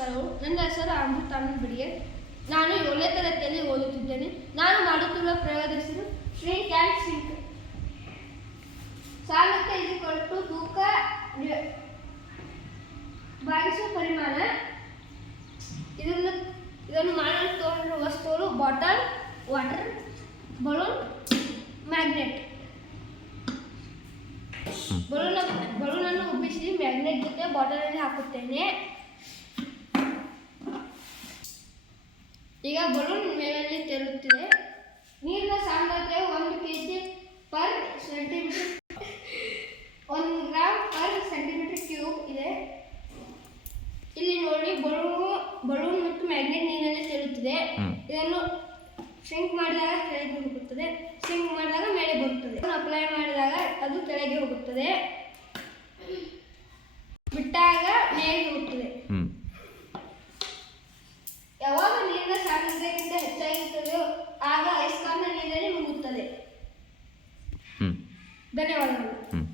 ನಮಸ್ಕಾರಗಳು. ನನ್ನ ಹೆಸರು ಅಮೃತ ಆನಂದ್ ಬಿಡಿಗೆ. ನಾನು 7ನೇ ತರಗತಿಯಲ್ಲಿ ಓದುತ್ತಿದ್ದೇನೆ. ನಾನು ಮಾಡುತ್ತಿರುವ ಪ್ರಯೋಗದ ಹೆಸರು ಶ್ರಿಂಕ್ ಆ್ಯಂಡ್ ಸಿಂಕ್. ಸಾಂದ್ರತೆ ತೂಕ ಭಾಗಿಸುವ ಪರಿಮಾಣ. ಇದನ್ನು ಮಾಡಲು ತಗೊಂಡಿರುವ ವಸ್ತುಗಳು ಬಾಟಲ್, ವಾಟರ್, ಬಲೂನ್, ಮ್ಯಾಗ್ನೆಟ್. ಬಲೂನನ್ನು ಉಬ್ಬಿಸಿ ಮ್ಯಾಗ್ನೆಟ್ ಜೊತೆ ಬಾಟಲಲ್ಲಿ ಹಾಕುತ್ತೇನೆ. ಈಗ ಬಲೂನ್ ಮೇಲಲ್ಲಿ ತೇಲುತ್ತಿದೆ. ನೀರಿನ ಸಾಂದ್ರತೆಯು 1 kg/cm, 1 g/cm³ ಇದೆ. ಇಲ್ಲಿ ನೋಡಿ, ಬಲೂನ್ ಮತ್ತು ಮ್ಯಾಗ್ನೆಟ್ ನೀರಿನಲ್ಲಿ ತೇಲುತ್ತಿದೆ. ಇದನ್ನು ಶ್ರಿಂಕ್ ಮಾಡಿದಾಗ ಕೆಳಗೆ ಹೋಗುತ್ತದೆ, ಸಿಂಕ್ ಮಾಡಿದಾಗ ಮೇಲೆ ಬರುತ್ತದೆ. ಅಪ್ಲೈ ಮಾಡಿದಾಗ ಅದು ಕೆಳಗೆ ಹೋಗುತ್ತದೆ, ಬಿಟ್ಟಾಗ ಮೇಲೆ ಹೋಗುತ್ತದೆ. ಯಾವಾಗ ನೀರಿನ ಸಾಂದ್ರತೆಗಿಂತ ಹೆಚ್ಚಾಗಿರುತ್ತದೆಯೋ ಆಗ ಅಯಸ್ಕಾಂತ ನೀರಿನಲ್ಲಿ ಮುಳುಗುತ್ತದೆ. ಧನ್ಯವಾದಗಳು.